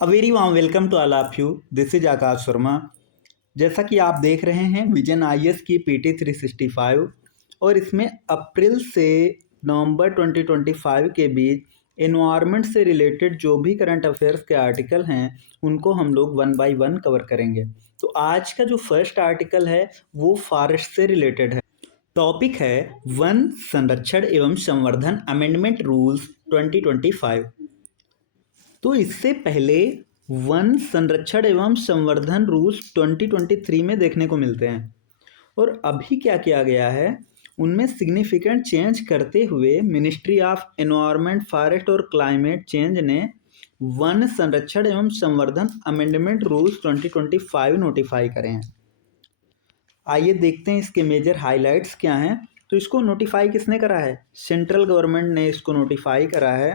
A very warm welcome to all of you. This is Aakash Sharma. जैसा कि आप देख रहे हैं विजन आईएएस की पीटी 365 और इसमें अप्रैल से नवंबर 2025 के बीच एनवायरनमेंट से रिलेटेड जो भी करंट अफेयर्स के आर्टिकल हैं उनको हम लोग वन बाय वन कवर करेंगे। तो आज का जो फर्स्ट आर्टिकल है वो फॉरेस्ट से रिलेटेड है। टॉपिक है वन संरक्षण एवं संवर्धन अमेंडमेंट रूल्स 2025। तो इससे पहले वन संरक्षण एवं संवर्धन रूल्स 2023 में देखने को मिलते हैं और अभी क्या किया गया है उनमें सिग्निफिकेंट चेंज करते हुए मिनिस्ट्री ऑफ एनवायरनमेंट फॉरेस्ट और क्लाइमेट चेंज ने वन संरक्षण एवं संवर्धन अमेंडमेंट रूल्स 2025 नोटिफाई करे हैं। आइए देखते हैं इसके मेजर हाइलाइट्स क्या हैं। तो इसको नोटिफाई किसने करा है? सेंट्रल गवर्नमेंट ने इसको नोटिफाई करा है।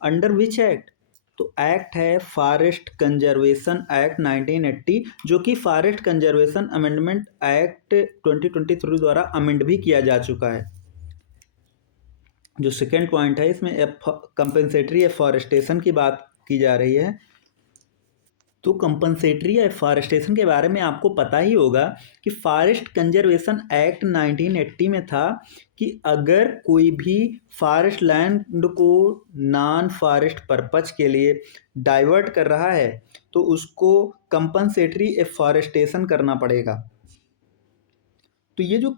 Under which act? तो एक्ट है फॉरेस्ट कंजर्वेशन एक्ट 1980 जो कि फॉरेस्ट कंजर्वेशन अमेंडमेंट एक्ट 2023 द्वारा अमेंड भी किया जा चुका है। जो सेकेंड पॉइंट है इसमें कंपेंसेटरी एफॉरेस्टेशन की बात की जा रही है। तो कंपनसेटरी एफॉरेस्टेशन के बारे में आपको पता ही होगा कि फॉरेस्ट कंजर्वेशन एक्ट 1980 में था कि अगर कोई भी फॉरेस्ट लैंड को नॉन फॉरेस्ट पर्पज के लिए डाइवर्ट कर रहा है तो उसको कंपनसेटरी एफॉरेस्टेशन करना पड़ेगा। तो ये जो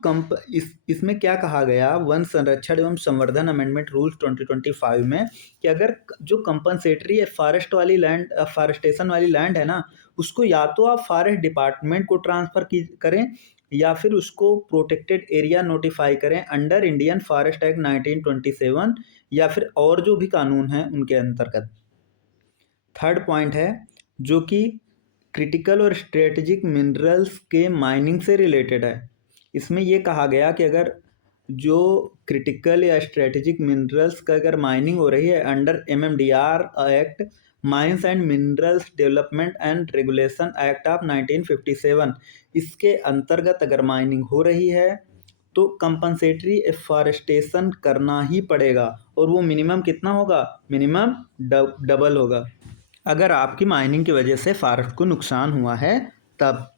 इसमें क्या कहा गया वन संरक्षण एवं संवर्धन अमेंडमेंट रूल्स 2025 में कि अगर जो कंपनसेटरी फॉरेस्ट वाली लैंड फॉरेस्टेशन वाली लैंड है ना उसको या तो आप फॉरेस्ट डिपार्टमेंट को ट्रांसफ़र करें या फिर उसको प्रोटेक्टेड एरिया नोटिफाई करें अंडर इंडियन फॉरेस्ट एक्ट 1927 या फिर और जो भी कानून हैं उनके अंतर्गत। थर्ड पॉइंट है जो कि क्रिटिकल और स्ट्रेटेजिक मिनरल्स के माइनिंग से रिलेटेड है। इसमें ये कहा गया कि अगर जो क्रिटिकल या स्ट्रेटेजिक मिनरल्स का अगर माइनिंग हो रही है under MMDR act mines and minerals development and regulation act of 1957 इसके अंतर्गत अगर माइनिंग हो रही है तो कंपनसेटरी एफॉरेस्टेशन करना ही पड़ेगा और वो मिनिमम कितना होगा? मिनिमम डबल होगा अगर आपकी माइनिंग की वजह से फॉरेस्ट को नुकसान हुआ है तब।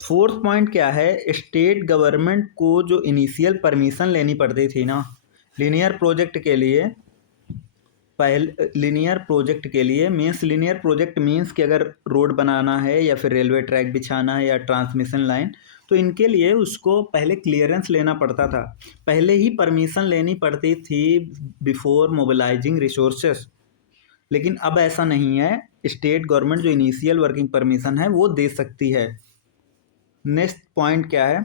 फोर्थ पॉइंट क्या है? स्टेट गवर्नमेंट को जो इनिशियल परमिशन लेनी पड़ती थी ना लीनियर प्रोजेक्ट के लिए, लीनियर प्रोजेक्ट मीन्स कि अगर रोड बनाना है या फिर रेलवे ट्रैक बिछाना है या ट्रांसमिशन लाइन तो इनके लिए उसको पहले क्लियरेंस लेना पड़ता था, पहले ही परमिशन लेनी पड़ती थी बिफोर मोबिलाइजिंग रिसोर्सेस। लेकिन अब ऐसा नहीं है, स्टेट गवर्नमेंट जो इनिशियल वर्किंग परमिशन है वो दे सकती है। नेक्स्ट पॉइंट क्या है?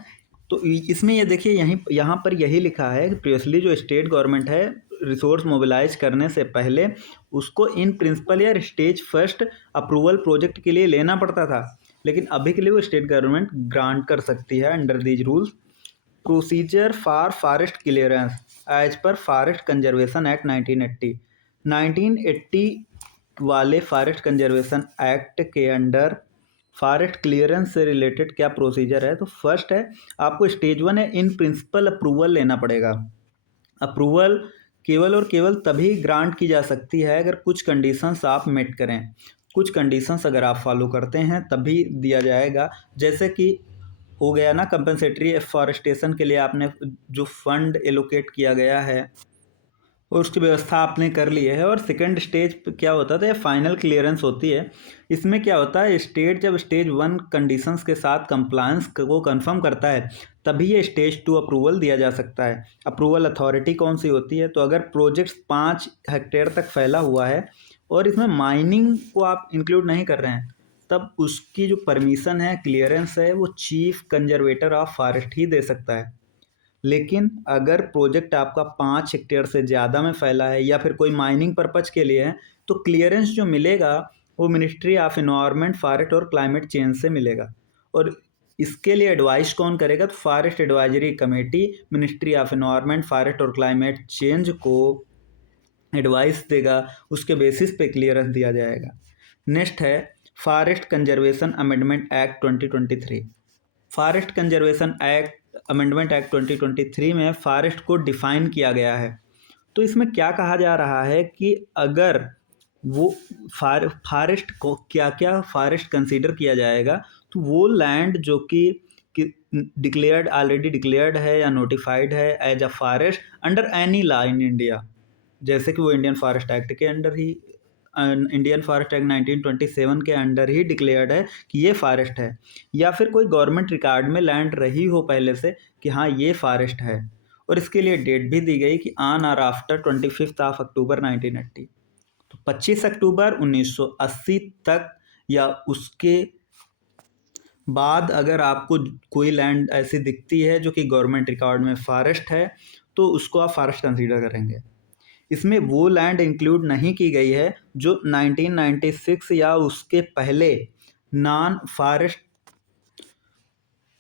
तो इसमें ये देखिए यहाँ पर यही लिखा है कि प्रीवियसली जो स्टेट गवर्नमेंट है रिसोर्स मोबिलाइज करने से पहले उसको इन प्रिंसिपल या स्टेज फर्स्ट अप्रूवल प्रोजेक्ट के लिए लेना पड़ता था, लेकिन अभी के लिए वो स्टेट गवर्नमेंट ग्रांट कर सकती है under these rules. Procedure for forest clearance as per forest conservation act 1980 वाले फॉरेस्ट कंजर्वेशन एक्ट के अंडर फॉरेस्ट क्लियरेंस से रिलेटेड क्या प्रोसीजर है? तो फर्स्ट है आपको स्टेज 1 है इन प्रिंसिपल अप्रूवल लेना पड़ेगा। अप्रूवल केवल और केवल तभी ग्रांट की जा सकती है अगर कुछ कंडीशंस आप मेट करें, कुछ कंडीशंस अगर आप फॉलो करते हैं तभी दिया जाएगा। जैसे कि हो गया ना कंपनसेटरी एफॉरेस्टेशन के लिए आपने जो फंड एलोकेट किया गया है और उसकी व्यवस्था आपने कर ली है। और सेकंड स्टेज क्या होता था? फाइनल क्लियरेंस होती है। इसमें क्या होता है स्टेट जब स्टेज 1 कंडीशंस के साथ कंप्लायंस को कंफर्म करता है तभी ये स्टेज 2 अप्रूवल दिया जा सकता है। अप्रूवल अथॉरिटी कौन सी होती है? तो अगर प्रोजेक्ट्स 5 हेक्टेयर तक फैला हुआ है और इसमें माइनिंग को आप इंक्लूड नहीं कर रहे हैं तब उसकी जो परमिशन है क्लियरेंस है वो चीफ कंजर्वेटर ऑफ फॉरेस्ट ही दे सकता है। लेकिन अगर प्रोजेक्ट आपका 5 हेक्टेयर से ज़्यादा में फैला है या फिर कोई माइनिंग पर्पज के लिए है तो क्लियरेंस जो मिलेगा वो मिनिस्ट्री ऑफ एनवायरनमेंट फॉरेस्ट और क्लाइमेट चेंज से मिलेगा। और इसके लिए एडवाइस कौन करेगा? तो forest advisory committee ministry of environment forest और क्लाइमेट चेंज को एडवाइस देगा, उसके बेसिस पे क्लियरेंस दिया जाएगा। नेक्स्ट है forest conservation amendment act 2023। Forest conservation act amendment act 2023 में फॉरेस्ट को डिफाइन किया गया है। तो इसमें क्या कहा जा रहा है कि अगर वो फॉरेस्ट को क्या क्या फॉरेस्ट कंसीडर किया जाएगा, तो वो लैंड जो कि डिक्लेयर्ड ऑलरेडी डिक्लेयर्ड है या नोटिफाइड है as a forest under any law in India, जैसे कि वो इंडियन फॉरेस्ट एक्ट के अंडर ही, इंडियन फॉरेस्ट एक्ट 1927 के अंडर ही डिक्लेयर्ड है कि ये फॉरेस्ट है, या फिर कोई गवर्नमेंट रिकॉर्ड में लैंड रही हो पहले से कि हाँ ये फॉरेस्ट है, और इसके लिए डेट भी दी गई कि ऑन और आफ्टर 25 अक्टूबर 1980। तो 25 अक्टूबर 1980 तक या उसके बाद अगर आपको कोई लैंड ऐसी दिखती है जो कि गवर्नमेंट रिकॉर्ड में फॉरेस्ट है, तो उसको आप फॉरेस्ट कंसीडर करेंगे। इसमें वो लैंड इंक्लूड नहीं की गई है जो 1996 या उसके पहले नॉन फॉरेस्ट,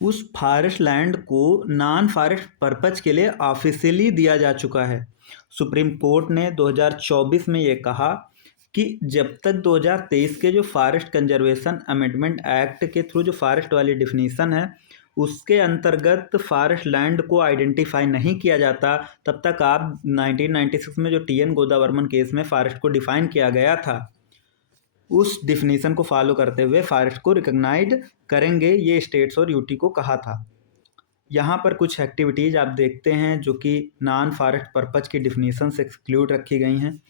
उस फॉरेस्ट लैंड को नॉन फॉरेस्ट पर्पज के लिए ऑफिशियली दिया जा चुका है। सुप्रीम कोर्ट ने 2024 में ये कहा कि जब तक 2023 के जो फॉरेस्ट कंजर्वेशन अमेंडमेंट एक्ट के थ्रू जो फॉरेस्ट वाली डिफिनीसन है उसके अंतर्गत फॉरेस्ट लैंड को आइडेंटिफाई नहीं किया जाता, तब तक आप 1996 में जो टी.एन. गोदावर्मन केस में फॉरेस्ट को डिफाइन किया गया था उस डिफिनीसन को फॉलो करते हुए फॉरेस्ट को रिकॉग्नाइज करेंगे, ये स्टेट्स और यूटी को कहा था। यहाँ पर कुछ एक्टिविटीज़ आप देखते हैं जो कि नॉन फॉरेस्ट पर्पज की डिफिनीसन से एक्सक्लूड रखी गई हैं।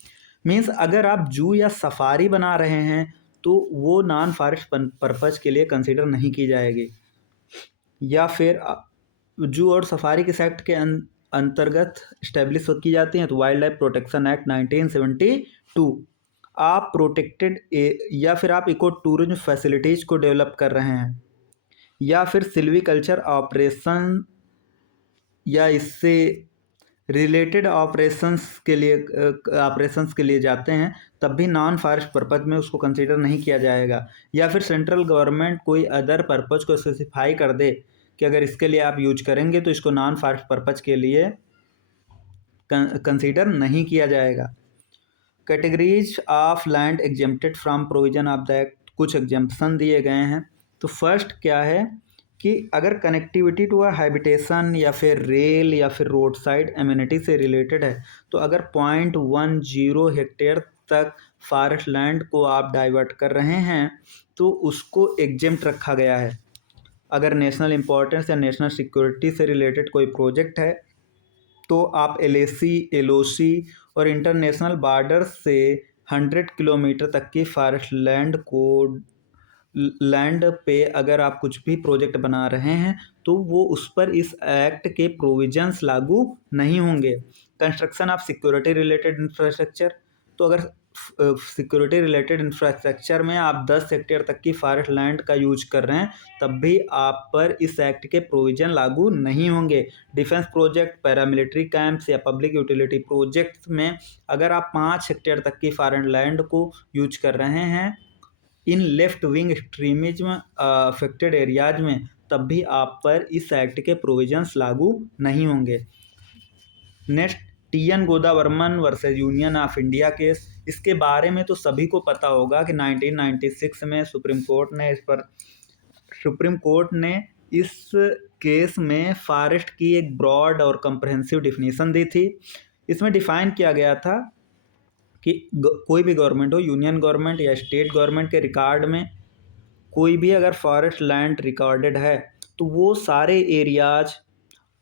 मीन्स अगर आप जू या सफारी बना रहे हैं तो वो नॉन फॉरेस्ट पर्पज के लिए कंसिडर नहीं की जाएगी, या फिर जू और सफारी के एक्ट के अंतर्गत इस्टेब्लिश की जाती हैं, तो वाइल्ड लाइफ प्रोटेक्शन एक्ट 1972 आप प्रोटेक्टेड या फिर आप इको टूरिज्म फैसिलिटीज़ को डेवलप कर रहे हैं, या फिर सिल्वीकल्चर ऑपरेशन या इससे रिलेटेड ऑपरेशंस के लिए जाते हैं, तब भी नॉन फॉरेस्ट पर्पज में उसको कंसीडर नहीं किया जाएगा। या फिर सेंट्रल गवर्नमेंट कोई अदर पर्पज को स्पेसिफाई कर दे कि अगर इसके लिए आप यूज करेंगे तो इसको नॉन फॉरेस्ट पर्पज के लिए कंसीडर नहीं किया जाएगा। Categories of land exempted from provision of the act, कुछ एग्जेम्पशन दिए गए हैं। तो फर्स्ट क्या है कि अगर कनेक्टिविटी टू अ हैबिटेशन या फिर रेल या फिर रोड साइड एम्यूनिटी से रिलेटेड है, तो अगर 0.10 हेक्टेयर तक फॉरेस्ट लैंड को आप डाइवर्ट कर रहे हैं तो उसको एग्जेम्प्ट रखा गया है। अगर नेशनल इम्पोर्टेंस या नेशनल सिक्योरिटी से रिलेटेड कोई प्रोजेक्ट है तो आप एलओसी और इंटरनेशनल बॉर्डर से 100 किलोमीटर तक की फॉरेस्ट लैंड पे अगर आप कुछ भी प्रोजेक्ट बना रहे हैं तो वो उस पर इस एक्ट के प्रोविजंस लागू नहीं होंगे। Construction of security related infrastructure, तो अगर सिक्योरिटी रिलेटेड इंफ्रास्ट्रक्चर में आप 10 हेक्टेयर तक की फॉरेस्ट लैंड का यूज कर रहे हैं तब भी आप पर इस एक्ट के प्रोविजन लागू नहीं होंगे। डिफेंस प्रोजेक्ट, पैरामिलिट्री कैंप्स या पब्लिक यूटिलिटी प्रोजेक्ट्स में अगर आप 5 हेक्टेयर तक की फॉरेस्ट लैंड को यूज कर रहे हैं in left wing extremism affected areas में, तब भी आप पर इस एक्ट के प्रोविजंस लागू नहीं होंगे। Next, TN. Godavarman versus union of India case, इसके बारे में तो सभी को पता होगा कि 1996 में सुप्रीम कोर्ट ने इस केस में फॉरेस्ट की एक ब्रॉड और कंप्रहेंसिव डिफिनीशन दी थी। इसमें डिफाइन किया गया था कि कोई भी गवर्नमेंट हो, यूनियन गवर्नमेंट या स्टेट गवर्नमेंट के रिकॉर्ड में कोई भी अगर फॉरेस्ट लैंड रिकॉर्डेड है तो वो सारे areas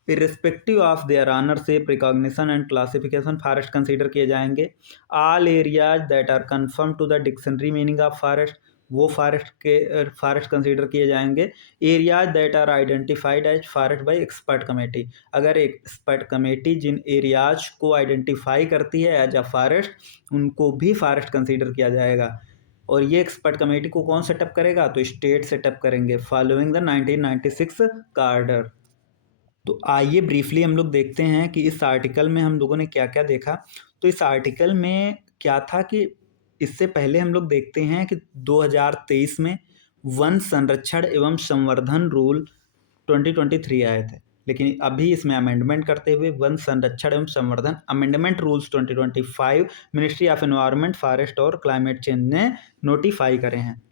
irrespective of their ownership, recognition and classification forest consider किए जाएंगे। All areas that are confirm to the dictionary meaning of forest, वो फॉरेस्ट कंसीडर किए जाएंगे। Areas that are identified as forest by expert committee, अगर एक expert committee जिन areas को identify करती है एज अ फॉरेस्ट उनको भी फॉरेस्ट कंसीडर किया जाएगा। और ये एक्सपर्ट कमेटी को कौन सेटअप करेगा, तो स्टेट सेटअप करेंगे फॉलोइंग द 1996 का ऑर्डर। तो आइए ब्रीफली हम लोग देखते हैं कि इस आर्टिकल में हम लोगों ने क्या क्या देखा। तो इस आर्टिकल में क्या था कि इससे पहले हम लोग देखते हैं कि 2023 में वन संरक्षण एवं संवर्धन रूल 2023 आए थे, लेकिन अभी इसमें अमेंडमेंट करते हुए वन संरक्षण एवं संवर्धन amendment rules 2025 ministry of environment, forest और क्लाइमेट चेंज ने नोटिफाई करे हैं।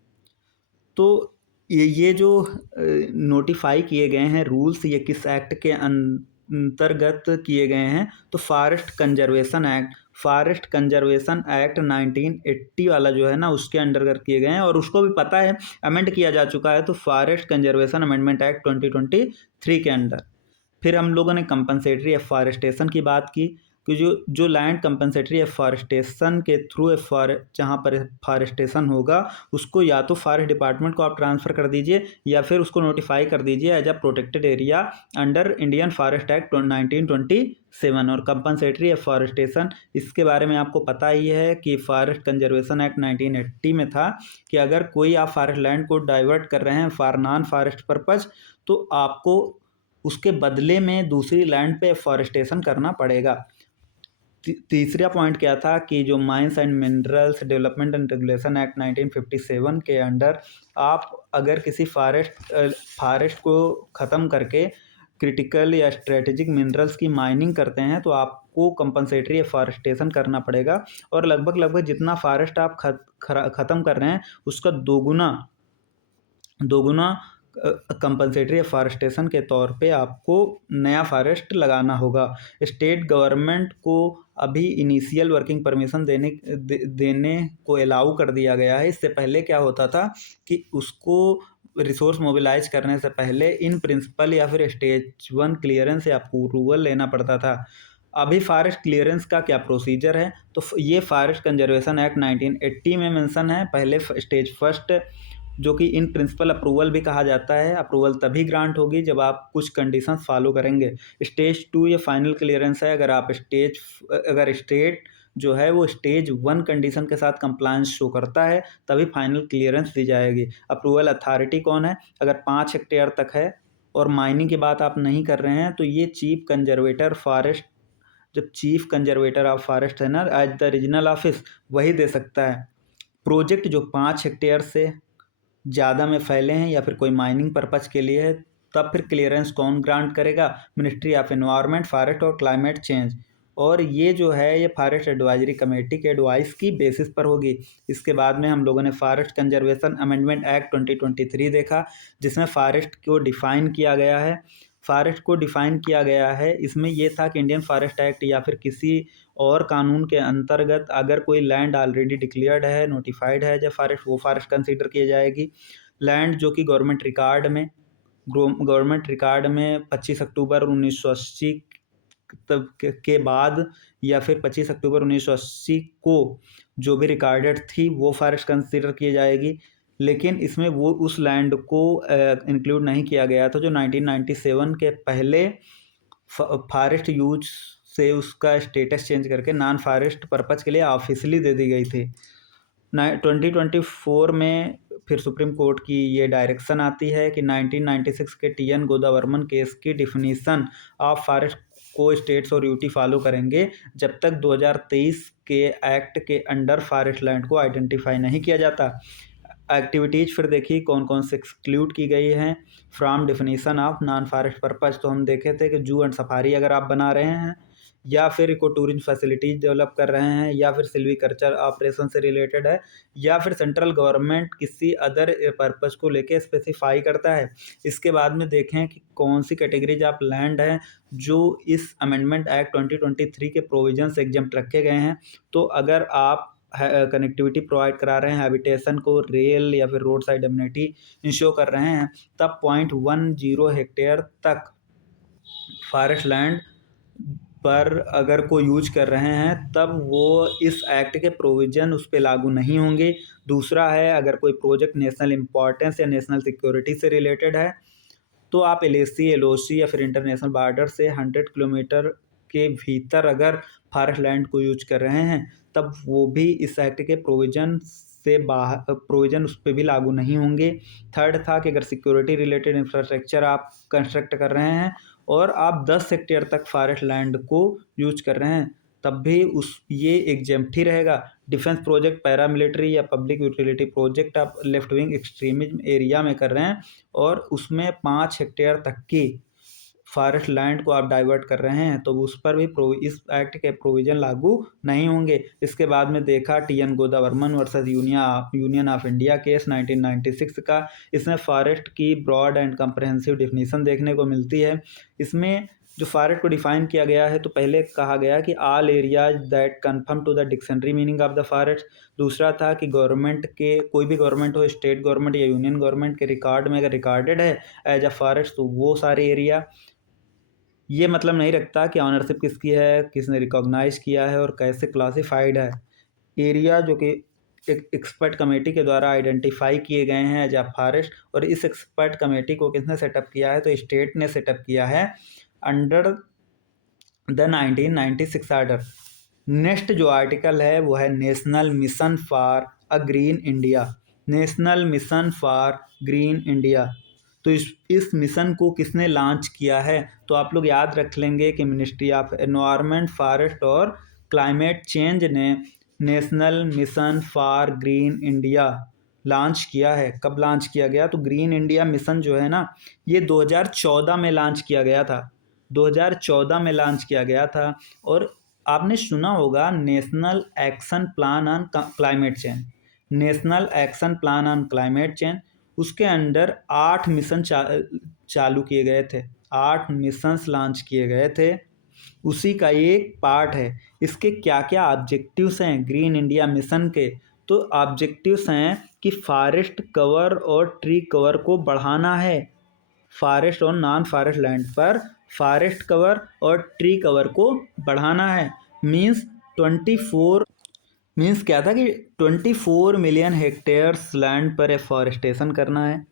तो ये जो नोटिफाई किए गए हैं रूल्स, ये किस एक्ट के अंतर्गत किए गए हैं, तो forest conservation act forest conservation act 1980 वाला जो है ना उसके अंडर किए गए हैं, और उसको भी पता है अमेंड किया जा चुका है, तो फॉरेस्ट कंजर्वेशन अमेंडमेंट एक्ट 2023 के अंडर। फिर हम लोगों ने कंपनसेटरी एफॉरेस्टेशन की बात की कि जो लैंड कंपनसेटरी एफॉरेस्टेशन के थ्रू जहाँ पर फॉरेस्टेशन होगा उसको या तो फॉरेस्ट डिपार्टमेंट को आप ट्रांसफ़र कर दीजिए या फिर उसको नोटिफाई कर दीजिए as a protected area under Indian forest act 1927। और कंपनसेटरी एफॉरेस्टेशन, इसके बारे में आपको पता ही है कि फॉरेस्ट कंजर्वेशन एक्ट 1980 में था कि अगर कोई आप फॉरेस्ट लैंड को डाइवर्ट कर रहे हैं फॉर नॉन फॉरेस्ट पर्पज़ तो आपको उसके बदले में दूसरी लैंड पे फॉरेस्टेशन करना पड़ेगा। तीसरा पॉइंट क्या था कि जो mines and minerals development and regulation act 1957 के अंडर आप अगर किसी फॉरेस्ट को ख़त्म करके क्रिटिकल या स्ट्रेटेजिक मिनरल्स की माइनिंग करते हैं तो आपको कंपनसेटरी एफॉरेस्टेशन करना पड़ेगा, और लगभग जितना फॉरेस्ट आप ख़त्म कर रहे हैं उसका दोगुना कंपनसेटरी एफॉरेस्टेशन के तौर पे आपको नया फॉरेस्ट लगाना होगा। स्टेट गवर्नमेंट को अभी इनिशियल वर्किंग परमिशन देने को अलाउ कर दिया गया है। इससे पहले क्या होता था कि उसको रिसोर्स मोबिलाइज करने से पहले इन प्रिंसिपल या फिर स्टेज 1 क्लियरेंस या अप्रूवल लेना पड़ता था। अभी फॉरेस्ट क्लियरेंस का क्या प्रोसीजर है, तो ये फॉरेस्ट कंजर्वेशन एक्ट 1980 में मेंशन है। पहले स्टेज फर्स्ट जो कि इन प्रिंसिपल अप्रूवल भी कहा जाता है, अप्रूवल तभी ग्रांट होगी जब आप कुछ कंडीशंस फॉलो करेंगे। स्टेज 2 ये फाइनल क्लियरेंस है, अगर स्टेट जो है वो स्टेज 1 कंडीशन के साथ कंप्लायंस शो करता है तभी फाइनल क्लियरेंस दी जाएगी। अप्रूवल अथॉरिटी कौन है, अगर 5 हेक्टेयर तक है और माइनिंग की बात आप नहीं कर रहे हैं तो ये चीफ कंजर्वेटर फॉरेस्ट, जब चीफ कंजर्वेटर ऑफ फॉरेस्ट है ना एट द रीजनल ऑफिस, वही दे सकता है। प्रोजेक्ट जो 5 हेक्टेयर से ज़्यादा में फैले हैं या फिर कोई माइनिंग पर्पज़ के लिए है तब फिर क्लियरेंस कौन ग्रांट करेगा, मिनिस्ट्री ऑफ एनवायरनमेंट, फॉरेस्ट और क्लाइमेट चेंज। और ये जो है ये फॉरेस्ट एडवाइजरी कमेटी के एडवाइस की बेसिस पर होगी। इसके बाद में हम लोगों ने फॉरेस्ट कंजर्वेशन अमेंडमेंट एक्ट 2023 देखा जिसमें फॉरेस्ट को डिफ़ाइन किया गया है। इसमें ये था कि इंडियन फॉरेस्ट एक्ट या फिर किसी और कानून के अंतर्गत अगर कोई लैंड ऑलरेडी डिक्लेयर्ड है, नोटिफाइड है जब फॉरेस्ट, वो फॉरेस्ट कंसीडर की जाएगी। लैंड जो कि गवर्नमेंट रिकॉर्ड में 25 अक्टूबर 1980 तब के बाद या फिर 25 अक्टूबर 1980 को जो भी रिकॉर्डेड थी वो फॉरेस्ट कंसीडर की जाएगी। लेकिन इसमें वो उस लैंड को इंक्लूड नहीं किया गया था जो 1997 के पहले फॉरेस्ट यूज से उसका स्टेटस चेंज करके नॉन फॉरेस्ट पर्पज़ के लिए ऑफिशियली दे दी गई थी। 2024 में फिर सुप्रीम कोर्ट की ये डायरेक्शन आती है कि 1996 के TN गोदावर्मन केस की डिफिनीसन ऑफ फॉरेस्ट को स्टेट्स और यूटी फॉलो करेंगे जब तक 2023 के एक्ट के अंडर फॉरेस्ट लैंड को आइडेंटिफाई नहीं किया जाता। एक्टिविटीज़ फिर देखिए कौन कौन से एक्सक्लूड की गई हैं from definition of non forest purpose. तो हम देखे थे कि जू एंड सफारी अगर आप बना रहे हैं या फिर इको टूरिज्म फैसिलिटीज़ डेवलप कर रहे हैं या फिर सिल्वीकल्चर ऑपरेशन से रिलेटेड है या फिर सेंट्रल गवर्नमेंट किसी अदर पर्पज़ को लेके स्पेसिफाई करता है। इसके बाद में देखें कि कौन सी कैटेगरीज ऑफ लैंड है जो इस अमेंडमेंट एक्ट 2023 के प्रोविजन से एग्जम्प्ट रखे गए हैं। तो अगर आप कनेक्टिविटी प्रोवाइड करा रहे हैं, हैबिटेशन को रेल या फिर रोड साइड एमिनिटी इंश्योर कर रहे हैं, तब 0.10 हेक्टेयर तक फॉरेस्ट लैंड पर अगर कोई यूज कर रहे हैं तब वो इस एक्ट के प्रोविज़न उस पर लागू नहीं होंगे। दूसरा है अगर कोई प्रोजेक्ट नेशनल इम्पॉर्टेंस या नेशनल सिक्योरिटी से रिलेटेड है तो आप LAC, LOC या फिर इंटरनेशनल बॉर्डर से 100 किलोमीटर के भीतर अगर फॉरेस्ट लैंड को यूज कर रहे हैं तब वो भी इस एक्ट के प्रोविज़न से बाहर, प्रोविज़न उस पर भी लागू नहीं होंगे। थर्ड था कि अगर सिक्योरिटी रिलेटेड इंफ्रास्ट्रक्चर आप कंस्ट्रक्ट कर रहे हैं और आप 10 हेक्टेयर तक फॉरेस्ट लैंड को यूज कर रहे हैं तब भी ये एग्जेम्प्ट ही रहेगा। डिफेंस प्रोजेक्ट, पैरामिलिट्री या पब्लिक यूटिलिटी प्रोजेक्ट आप लेफ्ट विंग एक्सट्रीमिज्म एरिया में कर रहे हैं और उसमें 5 हेक्टेयर तक की फॉरेस्ट लैंड को आप डाइवर्ट कर रहे हैं तो उस पर भी इस एक्ट के प्रोविज़न लागू नहीं होंगे। इसके बाद में देखा TN Godavarman versus union of India case 1996 का। इसमें फॉरेस्ट की ब्रॉड एंड कंप्रहेंसिव डिफिनीसन देखने को मिलती है। इसमें जो फॉरेस्ट को डिफाइन किया गया है, तो पहले कहा गया कि all areas that confirm to the dictionary meaning of the forest. दूसरा था कि गवर्नमेंट के, कोई भी गवर्नमेंट हो, स्टेट गवर्नमेंट या यूनियन गवर्नमेंट के रिकॉर्ड में अगर रिकॉर्डेड है एज अ फॉरेस्ट, तो वो सारे एरिया। ये मतलब नहीं रखता कि ऑनरशिप किसकी है, किसने रिकॉग्नाइज किया है और कैसे क्लासिफाइड है। एरिया जो कि एक एक्सपर्ट कमेटी के द्वारा आइडेंटिफाई किए गए हैं एज अ फॉरेस्ट, और इस एक्सपर्ट कमेटी को किसने सेटअप किया है, तो स्टेट ने सेटअप किया है अंडर द 1996 ऑर्डर। नेक्स्ट जो आर्टिकल है वो है national mission for a green India. National mission for green India, तो इस मिशन को किसने लॉन्च किया है, तो आप लोग याद रख लेंगे कि मिनिस्ट्री ऑफ एनवायरनमेंट, फॉरेस्ट और क्लाइमेट चेंज ने national mission for green India launch किया है। कब लॉन्च किया गया, तो ग्रीन इंडिया मिशन जो है ना, ये 2014 में लॉन्च किया गया था। 2014 में लॉन्च किया गया था। और आपने सुना होगा national action plan on climate change. National action plan on climate change, उसके अंडर 8 मिशन चालू किए गए थे, 8 मिशंस लॉन्च किए गए थे। उसी का एक पार्ट है। इसके क्या क्या ऑब्जेक्टिव्स हैं ग्रीन इंडिया मिशन के, तो ऑब्जेक्टिव्स हैं कि फॉरेस्ट कवर और ट्री कवर को बढ़ाना है। फॉरेस्ट और नॉन फॉरेस्ट लैंड पर फॉरेस्ट कवर और ट्री कवर को बढ़ाना है। मीन्स 24 मीन्स क्या था कि 24 मिलियन हेक्टेयर्स लैंड पर एफॉरेस्टेशन करना है।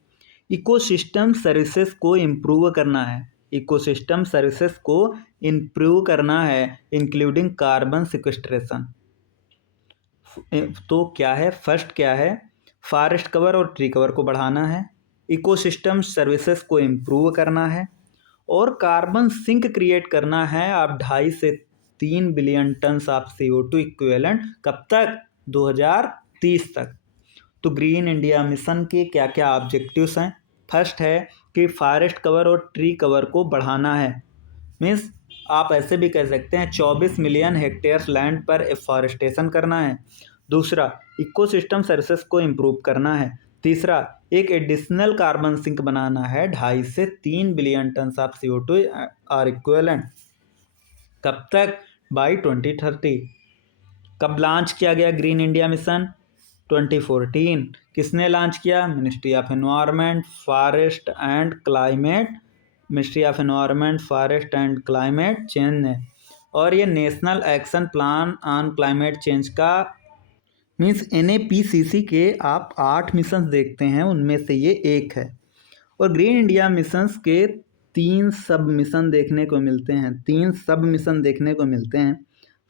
इकोसिस्टम सर्विसेज को इम्प्रूव करना है। इकोसिस्टम सर्विसेज को इम्प्रूव करना है, इंक्लूडिंग कार्बन सिक्वेस्ट्रेशन। तो क्या है, फर्स्ट क्या है, फॉरेस्ट कवर और ट्री कवर को बढ़ाना है, इकोसिस्टम सर्विसेज को इम्प्रूव करना है, और कार्बन सिंक क्रिएट करना है आप 2.5 से 3 billion ton of CO2 equivalent. कब तक, 2030 तक। तो ग्रीन इंडिया मिशन के क्या क्या ऑब्जेक्टिव्स हैं, फर्स्ट है कि फॉरेस्ट कवर और ट्री कवर को बढ़ाना है। मीन्स आप ऐसे भी कह सकते हैं 24 मिलियन हेक्टेयर्स लैंड पर एफॉरेस्टेशन करना है। दूसरा, इकोसिस्टम सर्विसेज को इम्प्रूव करना है। तीसरा, एक एडिशनल कार्बन सिंक बनाना है 2.5 से 3 billion ton of CO2 or equivalent. कब तक, बाई 2030। कब लॉन्च किया गया ग्रीन इंडिया मिशन, 2014। किसने लॉन्च किया, ministry of environment, forest and climate, ministry of environment, forest and climate change ने। और ये national action plan on climate change का मीन्स NAPCC के आप 8 मिशन देखते हैं, उनमें से ये एक है। और ग्रीन इंडिया मिशंस के 3 सब मिशन देखने को मिलते हैं, 3 सब मिशन देखने को मिलते हैं।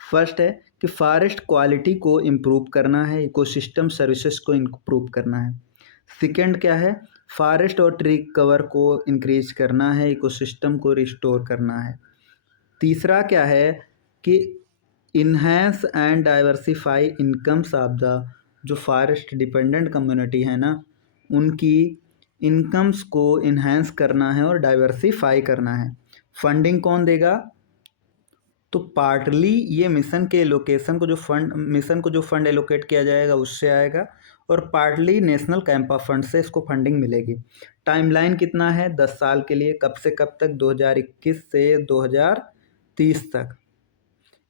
फर्स्ट है कि फॉरेस्ट क्वालिटी को इम्प्रूव करना है, इकोसिस्टम सर्विसेज को इम्प्रूव करना है। सेकंड क्या है, फॉरेस्ट और ट्री कवर को इंक्रीज करना है, इकोसिस्टम को रिस्टोर करना है। तीसरा क्या है कि enhance and diversify incomes of the, जो फॉरेस्ट डिपेंडेंट कम्युनिटी है ना, उनकी इनकम्स को इन्हेंस करना है और डाइवर्सिफाई करना है। फंडिंग कौन देगा, तो पार्टली ये मिशन के एलोकेशन को, जो फंड मिशन को जो फंड एलोकेट किया जाएगा उससे आएगा, और पार्टली नेशनल कैंपा फंड से इसको फंडिंग मिलेगी। टाइमलाइन कितना है, 10 साल के लिए, कब से कब तक, 2021 से 2030 तक।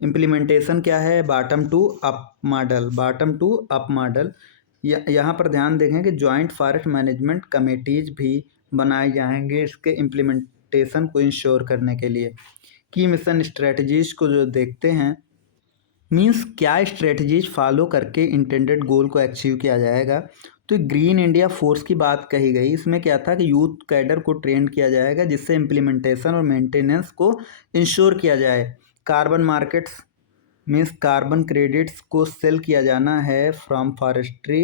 इम्प्लीमेंटेशन क्या है, bottom to up model, bottom to up model. यहाँ पर ध्यान देखें कि जॉइंट फॉरेस्ट मैनेजमेंट कमेटीज भी बनाए जाएंगे इसके इम्प्लीमेंटेशन को इंश्योर करने के लिए। की मिशन स्ट्रेटजीज को जो देखते हैं, मीन्स क्या स्ट्रेटजीज फॉलो करके इंटेंडेड गोल को अचीव किया जाएगा। तो ग्रीन इंडिया फोर्स की बात कही गई, इसमें क्या था कि यूथ कैडर को ट्रेन किया जाएगा जिससे इम्प्लीमेंटेशन और मेंटेनेंस को इंश्योर किया जाए। Carbon markets means carbon credits को सेल किया जाना है from forestry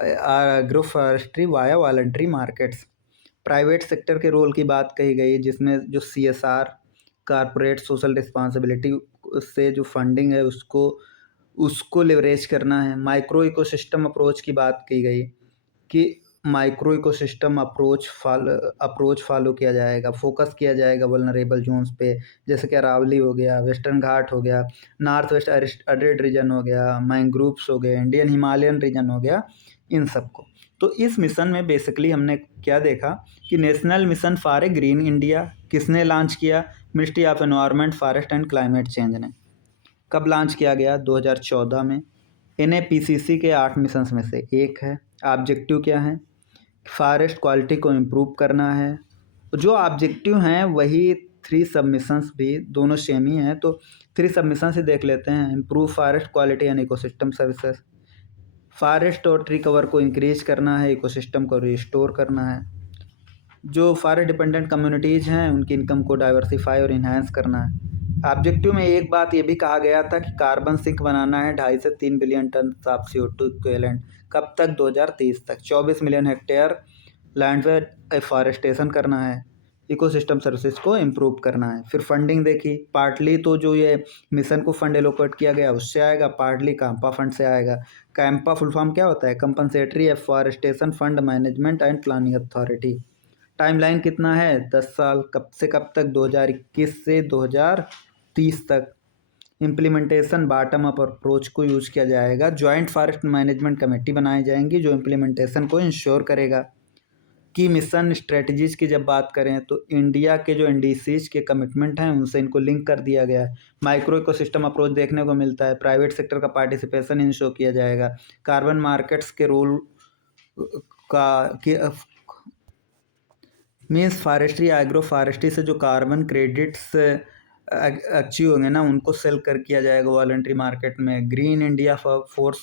agro forestry via voluntary markets. Private sector के रोल की बात कही गई, जिसमें जो CSR कॉरपोरेट सोशल रिस्पॉन्सिबिलिटी से जो फंडिंग है उसको लेवरेज करना है। माइक्रो इकोसिस्टम अप्रोच की बात की गई कि माइक्रो इकोसिस्टम अप्रोच फॉलो किया जाएगा, फोकस किया जाएगा वल्नरेबल जोन्स पे, जैसे कि अरावली हो गया, वेस्टर्न घाट हो गया, नॉर्थ वेस्ट अरेड रीजन हो गया, मैंग्रोव्स हो गए, इंडियन हिमालयन रीजन हो गया, इन सबको। तो इस मिशन में बेसिकली हमने क्या देखा कि national mission for a green India किसने लॉन्च किया, ministry of environment, forest and climate change ने। कब लॉन्च किया गया? 2014 में। NAPCC के 8 मिशंस में से एक है। ऑब्जेक्टिव क्या है? फॉरेस्ट क्वालिटी को इम्प्रूव करना है। जो ऑब्जेक्टिव हैं वही 3 सबमिशंस भी दोनों सेम ही हैं, तो 3 सबमिशंस ही देख लेते हैं। Improve forest quality and ecosystem services, forest और ट्री कवर को इंक्रीज करना है, इकोसिस्टम को रिस्टोर करना है। जो फॉरेस्ट डिपेंडेंट कम्युनिटीज़ हैं उनकी इनकम को डाइवर्सिफाई और इन्हांस करना है। ऑब्जेक्टिव में एक बात ये भी कहा गया था कि कार्बन सिंक बनाना है 2.5 से 3 billion ton of CO2 equivalent. कब तक? 2030 तक। 24 मिलियन हेक्टेयर लैंड पे एफॉरेस्टेशन करना है। इकोसिस्टम सर्विसेज को इम्प्रूव करना है। फिर फंडिंग देखी, पार्टली तो जो ये मिशन को फंड एलोकेट किया गया उससे आएगा, पार्टली कैंपा फंड से आएगा। कैंपा फुल फॉर्म क्या होता है? Compensatory afforestation fund management and planning authority. Timeline कितना है? 10 साल। कब से कब तक? 2021 से 2030 तक। इम्प्लीमेंटेशन बॉटम अप अप्रोच को यूज़ किया जाएगा। जॉइंट फॉरेस्ट मैनेजमेंट कमेटी बनाई जाएंगी जो इम्प्लीमेंटेशन को इंश्योर करेगा। की मिशन स्ट्रेटजीज़ की जब बात करें तो इंडिया के जो NDCs के कमिटमेंट हैं उनसे इनको लिंक कर दिया गया है। माइक्रो इकोसिस्टम अप्रोच देखने को मिलता है। प्राइवेट सेक्टर का पार्टिसिपेशन इंश्योर किया जाएगा। कार्बन मार्केट्स के रोल का मीन्स फॉरेस्ट्री एग्रो फॉरेस्ट्री से जो कार्बन क्रेडिट्स अचीव होंगे ना उनको सेल कर किया जाएगा वॉलंटरी मार्केट में। ग्रीन इंडिया फोर्स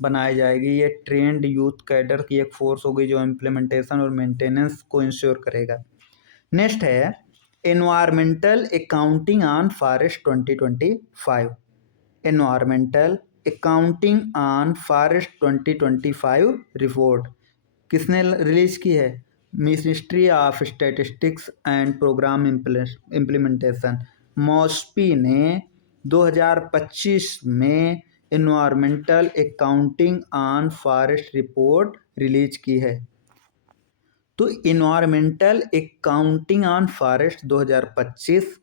बनाई जाएगी। ये ट्रेंड यूथ कैडर की एक फोर्स होगी जो इम्प्लीमेंटेशन और मेंटेनेंस को इंश्योर करेगा। नेक्स्ट है environmental accounting on forest 2025। Environmental accounting on forest 2025 report किसने रिलीज की है? Ministry of statistics and programme implementation, MoSPI ने 2025 में environmental accounting on forest report release की है। तो एनवायरमेंटल अकाउंटिंग ऑन फॉरेस्ट 2025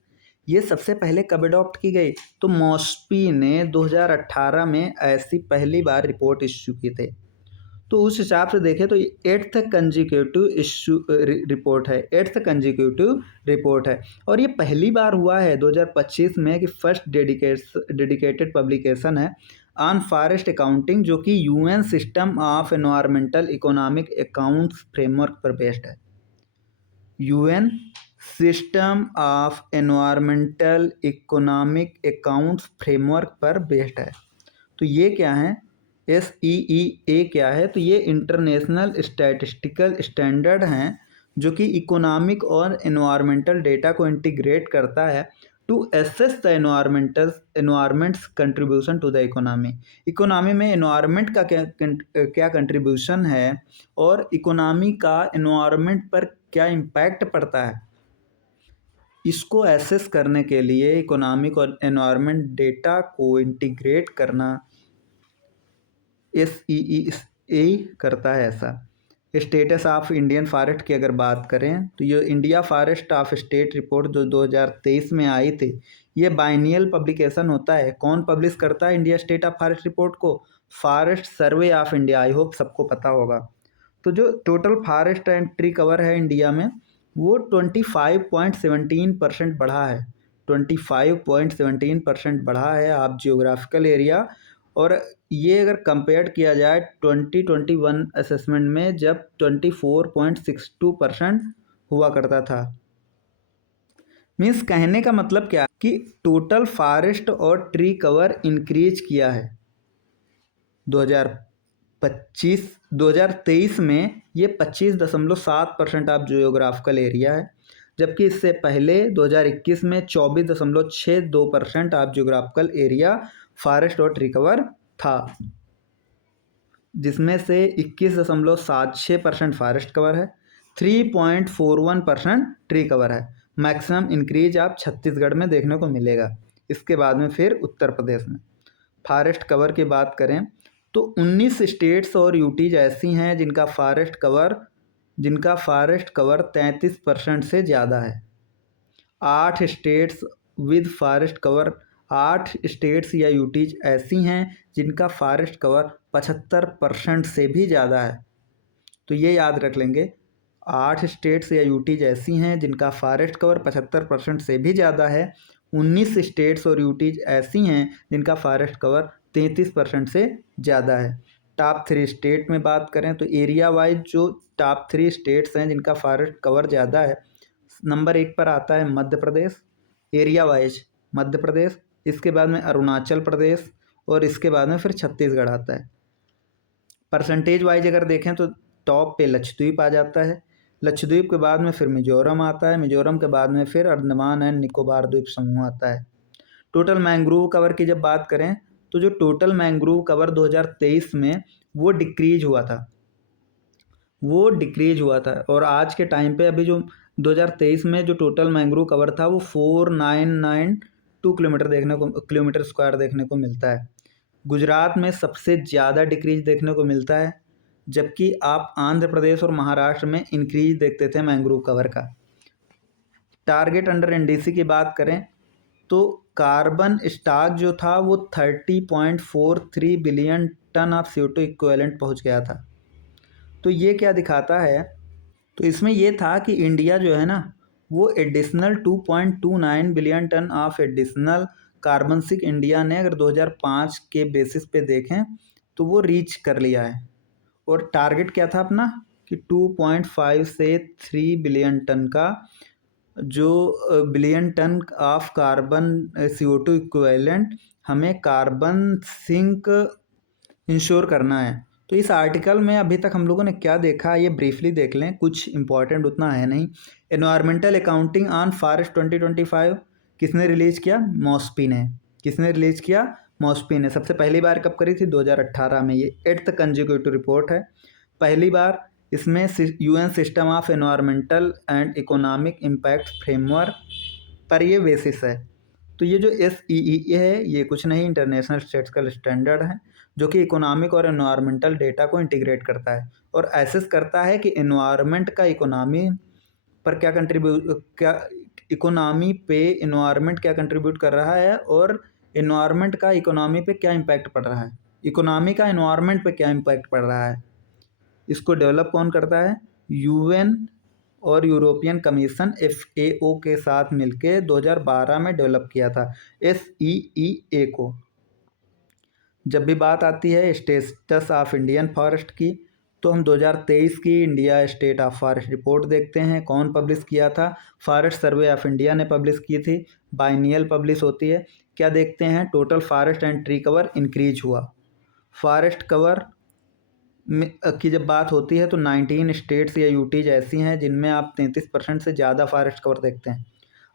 ये सबसे पहले कब अडॉप्ट की गई? तो मॉस्पी ने 2018 में ऐसी पहली बार रिपोर्ट इश्यू की थी। तो उस हिसाब से देखें तो ये 8th कंजिक्यूटिव इशू रिपोर्ट है। 8th कंजिक्यूटिव रिपोर्ट है और ये पहली बार हुआ है 2025 में कि फर्स्ट डेडिकेटेड पब्लिकेशन है ऑन फॉरेस्ट अकाउंटिंग जो कि UN system of environmental economic accounts framework पर बेस्ड है। UN system of environmental economic accounts framework पर बेस्ड है। तो ये क्या है? SEEA क्या है? तो ये इंटरनेशनल स्टैटिस्टिकल स्टैंडर्ड हैं जो कि इकोनॉमिक और एनवायरमेंटल डेटा को इंटीग्रेट करता है to assess the environment's contribution to the economy. Economy में एनवायरमेंट का क्या कंट्रीब्यूशन है और इकोनॉमी का एनवायरमेंट पर क्या इम्पैक्ट पड़ता है, इसको एसेस करने के लिए इकोनॉमिक और एनवायरमेंट डेटा को इंटीग्रेट करना SEEA करता है ऐसा। स्टेटस ऑफ इंडियन फॉरेस्ट की अगर बात करें तो ये India forest of state report जो 2023 में आई थी ये बाइनियल पब्लिकेशन होता है। कौन पब्लिश करता है India state of forest report को? Forest survey of India. I hope सबको पता होगा। तो जो total forest and tree cover है इंडिया में वो 25.17% बढ़ा है। 25.17% बढ़ा है आप जियोग्राफिकल एरिया। और ये अगर कंपेयर किया जाए 2021 असेसमेंट में जब 24.62% हुआ करता था। मीन्स कहने का मतलब क्या कि टोटल फॉरेस्ट और ट्री कवर इंक्रीज किया है। 2023 में ये 25.7% ऑफ जियोग्राफिकल एरिया है, जबकि इससे पहले 2021 में 24.62% ऑफ जियोग्राफिकल एरिया फॉरेस्ट और ट्री कवर था, जिसमें से 21.76% फॉरेस्ट कवर है, 3.41% ट्री कवर है। मैक्सिमम इंक्रीज आप छत्तीसगढ़ में देखने को मिलेगा। इसके बाद में फिर उत्तर प्रदेश में। फॉरेस्ट कवर की बात करें तो 19 स्टेट्स और यूटीज ऐसी हैं जिनका फॉरेस्ट कवर 33% से ज़्यादा है। 8 states with forest cover 8 states या यूटीज ऐसी हैं जिनका फॉरेस्ट कवर 75% से भी ज़्यादा है। तो ये याद रख लेंगे 8 स्टेट्स या यूटीज ऐसी हैं जिनका फॉरेस्ट कवर 75% से भी ज़्यादा है। 19 स्टेट्स और यूटीज ऐसी हैं जिनका फॉरेस्ट कवर 33% से ज़्यादा है। टॉप 3 स्टेट में बात करें तो एरिया वाइज जो टॉप 3 स्टेट्स हैं जिनका फॉरेस्ट कवर ज़्यादा है, नंबर 1 पर आता है मध्य प्रदेश, एरिया वाइज मध्य प्रदेश, इसके बाद में अरुणाचल प्रदेश और इसके बाद में फिर छत्तीसगढ़ आता है। परसेंटेज वाइज अगर देखें तो टॉप पे लक्षद्वीप आ जाता है, लक्षद्वीप के बाद में फिर मिजोरम आता है, मिजोरम के बाद में फिर अंडमान एंड निकोबार द्वीप समूह आता है। टोटल मैंग्रोव कवर की जब बात करें तो जो टोटल मैंग्रोव कवर 2023 में वो डिक्रीज हुआ था और आज के टाइम पे अभी जो 2023 में जो टोटल मैंग्रोव कवर था वो 4992 किलोमीटर स्क्वायर देखने को मिलता है। गुजरात में सबसे ज़्यादा डिक्रीज देखने को मिलता है, जबकि आप आंध्र प्रदेश और महाराष्ट्र में इंक्रीज देखते थे मैंग्रोव कवर का। टारगेट अंडर एनडीसी की बात करें तो कार्बन स्टॉक जो था वो 30.43 billion ton of CO2 equivalent पहुंच गया था। तो ये क्या दिखाता है, तो इसमें ये था कि इंडिया जो है ना वो additional 2.29 billion ton of additional carbon sink India ने अगर 2005 के बेसिस पे देखें तो वो रीच कर लिया है। और टारगेट क्या था अपना कि 2.5 से 3 बिलियन टन का जो billion ton of carbon CO2 equivalent हमें कार्बन सिंक इंश्योर करना है। तो इस आर्टिकल में अभी तक हम लोगों ने क्या देखा ये ब्रीफली देख लें, कुछ इंपॉर्टेंट उतना है नहीं। एनवायरमेंटल अकाउंटिंग ऑन फॉरेस्ट 2025 किसने रिलीज किया? मॉस्पी ने। किसने रिलीज किया? मॉस्पी ने। सबसे पहली बार कब करी थी? 2018 में। ये 8th कंजिक्यूटिव रिपोर्ट है। पहली बार इसमें UN system of environmental and economic impact framework पर ये बेसिस है। तो ये जो SEE है ये कुछ नहीं, इंटरनेशनल स्टैटिस्टिकल स्टैंडर्ड है जो कि इकोनॉमिक और एनवायरमेंटल डेटा को इंटीग्रेट करता है और एसेस करता है कि एनवायरमेंट का इकोनॉमी पर क्या इकोनॉमी पे एनवायरमेंट क्या कंट्रीब्यूट कर रहा है और एनवायरमेंट का इकोनॉमी पे क्या इम्पैक्ट पड़ रहा है, इकोनॉमी का एनवायरमेंट पे क्या इम्पैक्ट पड़ रहा है। इसको डेवलप कौन करता है? UN और यूरोपियन कमीशन FAO के साथ मिलके 2012 में डेवलप किया था SEEA को। जब भी बात आती है स्टेटस ऑफ इंडियन फॉरेस्ट की तो हम 2023 की India state of forest report देखते हैं। कौन पब्लिश किया था? फॉरेस्ट सर्वे ऑफ इंडिया ने पब्लिश की थी, बाइनियल पब्लिश होती है। क्या देखते हैं? Total forest and tree cover increase हुआ। फॉरेस्ट कवर की जब बात होती है तो 19 स्टेट्स या यूटीज ऐसी हैं जिनमें आप 33% से ज़्यादा फॉरेस्ट कवर देखते हैं।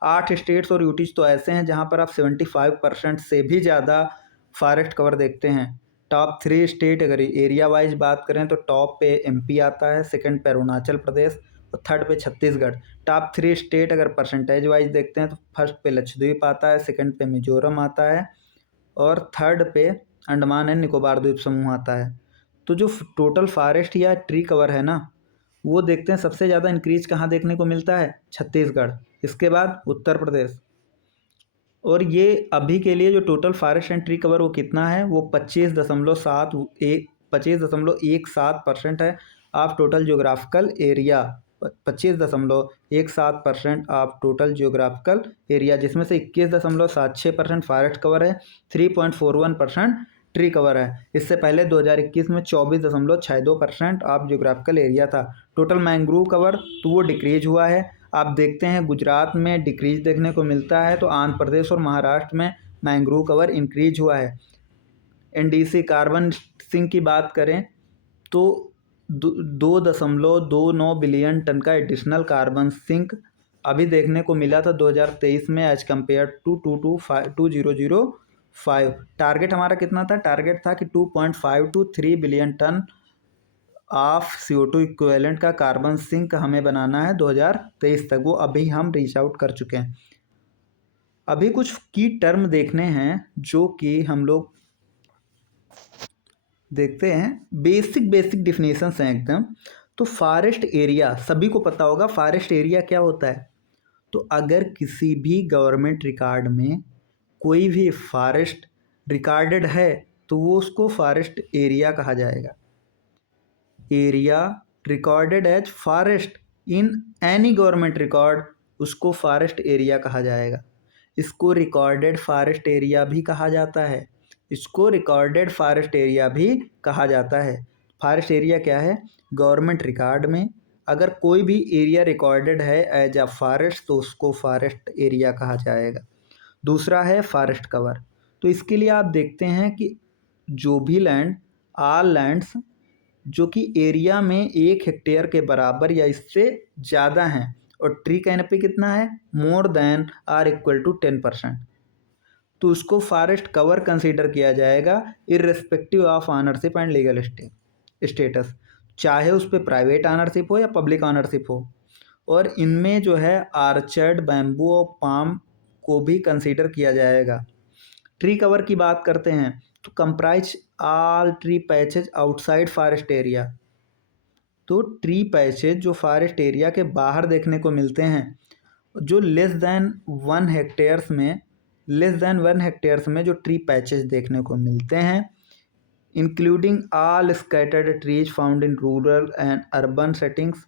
8 स्टेट्स और यूटीज तो ऐसे हैं जहां पर आप 75% से भी ज़्यादा फॉरेस्ट कवर देखते हैं। टॉप 3 स्टेट अगर एरिया वाइज बात करें तो टॉप पे MP आता है, सेकंड पे अरुणाचल प्रदेश और थर्ड पे छत्तीसगढ़। टॉप 3 स्टेट अगर परसेंटेज वाइज देखते हैं तो फर्स्ट पे लक्षद्वीप आता है, सेकंड पे मिजोरम आता है और थर्ड पे अंडमान एंड निकोबार द्वीप समूह आता है। तो जो टोटल फॉरेस्ट या ट्री कवर है ना वो देखते हैं सबसे ज़्यादा इंक्रीज कहाँ देखने को मिलता है? छत्तीसगढ़, इसके बाद उत्तर प्रदेश। और ये अभी के लिए जो total forest and tree cover वो कितना है? वो 25.17% है of total geographical area. 25.17% of total geographical area, जिसमें से 21.76% फॉरेस्ट कवर है, 3.41% ट्री कवर है। इससे पहले 2021 में 24.62% ऑफ जियोग्राफिकल एरिया था। टोटल मैंग्रोव कवर तो वो डिक्रीज हुआ है। आप देखते हैं गुजरात में डिक्रीज देखने को मिलता है तो आंध्र प्रदेश और महाराष्ट्र में मैंग्रोव कवर इंक्रीज हुआ है। NDC कार्बन सिंक की बात करें तो 2.29 बिलियन टन का एडिशनल कार्बन सिंक अभी देखने को मिला था 2023 में एज कम्पेयर टू 2005। टारगेट हमारा कितना था? टारगेट था कि 2.5 to 3 billion ton of CO2 equivalent का कार्बन सिंक हमें बनाना है 2023 तक। वो अभी हम रीच आउट कर चुके हैं। अभी कुछ की टर्म देखने हैं जो कि हम लोग देखते हैं। बेसिक डिफिनेशंस हैं एकदम। तो फॉरेस्ट एरिया सभी को पता होगा, फॉरेस्ट एरिया क्या होता है। तो अगर किसी भी गवर्नमेंट रिकॉर्ड में कोई भी फॉरेस्ट रिकॉर्डेड है तो वो उसको फॉरेस्ट एरिया कहा जाएगा। Area recorded as forest in any government record उसको फॉरेस्ट एरिया कहा जाएगा। इसको रिकॉर्डेड फॉरेस्ट एरिया भी कहा जाता है। इसको रिकॉर्डेड फॉरेस्ट एरिया भी कहा जाता है। फॉरेस्ट एरिया क्या है? गवर्नमेंट रिकॉर्ड में अगर कोई भी एरिया रिकॉर्डेड है एज अ फॉरेस्ट तो उसको फॉरेस्ट एरिया कहा जाएगा। दूसरा है फॉरेस्ट कवर। तो इसके लिए आप देखते हैं कि जो भी लैंड, ऑल लैंड्स जो कि एरिया में 1 हेक्टेयर के बराबर या इससे ज़्यादा हैं और ट्री कैनोपी कितना है? More than or equal to 10%, तो उसको फॉरेस्ट कवर कंसीडर किया जाएगा irrespective of ownership and legal status, चाहे उस पर प्राइवेट ऑनरशिप हो या पब्लिक ऑनरशिप हो। और इनमें जो है आर्चर्ड, बैम्बू और पाम को भी कंसीडर किया जाएगा। ट्री कवर की बात करते हैं तो comprise all tree patches outside forest area. तो ट्री पैचेज जो फॉरेस्ट एरिया के बाहर देखने को मिलते हैं, जो लेस देन 1 हेक्टेयर्स में जो ट्री पैचेज देखने को मिलते हैं, including all scattered trees found in rural and urban settings,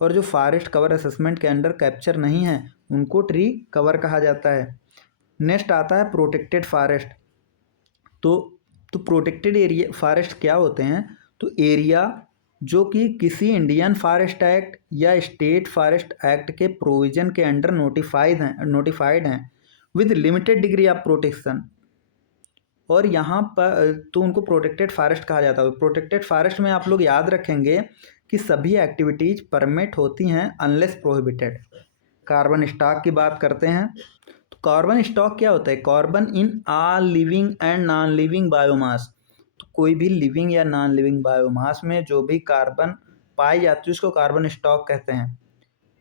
और जो फॉरेस्ट कवर असेसमेंट के अंडर कैप्चर नहीं है उनको ट्री कवर कहा जाता है। नेक्स्ट आता है प्रोटेक्टेड फॉरेस्ट। तो प्रोटेक्टेड एरिया फॉरेस्ट क्या होते हैं? तो एरिया जो कि किसी इंडियन फॉरेस्ट एक्ट या स्टेट फॉरेस्ट एक्ट के प्रोविजन के अंडर नोटिफाइड हैं with limited degree of protection, और यहाँ पर तो उनको प्रोटेक्टेड फॉरेस्ट कहा जाता है। प्रोटेक्टेड फॉरेस्ट में आप लोग याद रखेंगे कि सभी एक्टिविटीज़ परमिट होती हैं अनलेस प्रोहिबिटेड। कार्बन स्टॉक की बात करते हैं तो कार्बन स्टॉक क्या होता है? Carbon in all living and non living biomass. तो कोई भी लिविंग या नॉन लिविंग बायोमास में जो भी कार्बन पाई जाती है उसको कार्बन स्टॉक कहते हैं।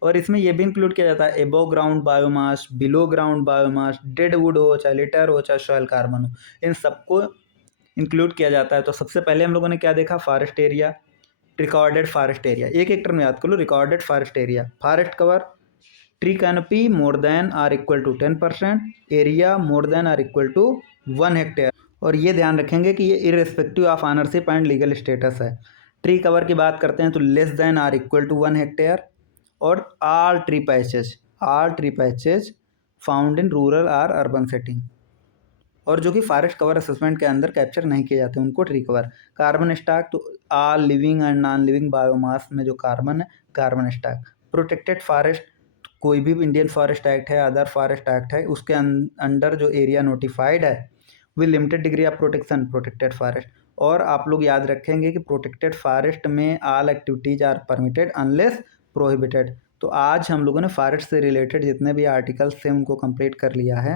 और इसमें यह भी इंक्लूड किया जाता है एबो ground biomass, below ground biomass, dead would हो चाहे लिटर हो चाहे सॉइल कार्बन हो, इन सबको इंक्लूड किया जाता है। तो सबसे पहले हम लोगों ने क्या देखा? Forest area, recorded forest area. एक टर्म याद कर लो, recorded forest area, forest cover, tree canopy more than or equal to 10%, area more than or equal to 1 hectare. और ये ध्यान रखेंगे कि ये irrespective of ownership and legal status है। ट्री कवर की बात करते हैं तो less than or equal to 1 hectare, और all tree patches found in rural are urban setting, और जो कि फॉरेस्ट कवर असेसमेंट के अंदर कैप्चर नहीं किए जाते उनको ट्री कवर। कार्बन स्टॉक तो all living and non living biomass में जो कार्बन है, कार्बन स्टॉक। प्रोटेक्टेड फॉरेस्ट, कोई भी इंडियन फॉरेस्ट एक्ट है, अदर फॉरेस्ट एक्ट है, उसके अंडर जो एरिया नोटिफाइड है with limited degree of protection, protected forest. और आप लोग याद रखेंगे कि प्रोटेक्टेड फॉरेस्ट में all activities are permitted unless prohibited. तो आज हम लोगों ने फॉरेस्ट से रिलेटेड जितने भी आर्टिकल्स थे उनको कंप्लीट कर लिया है।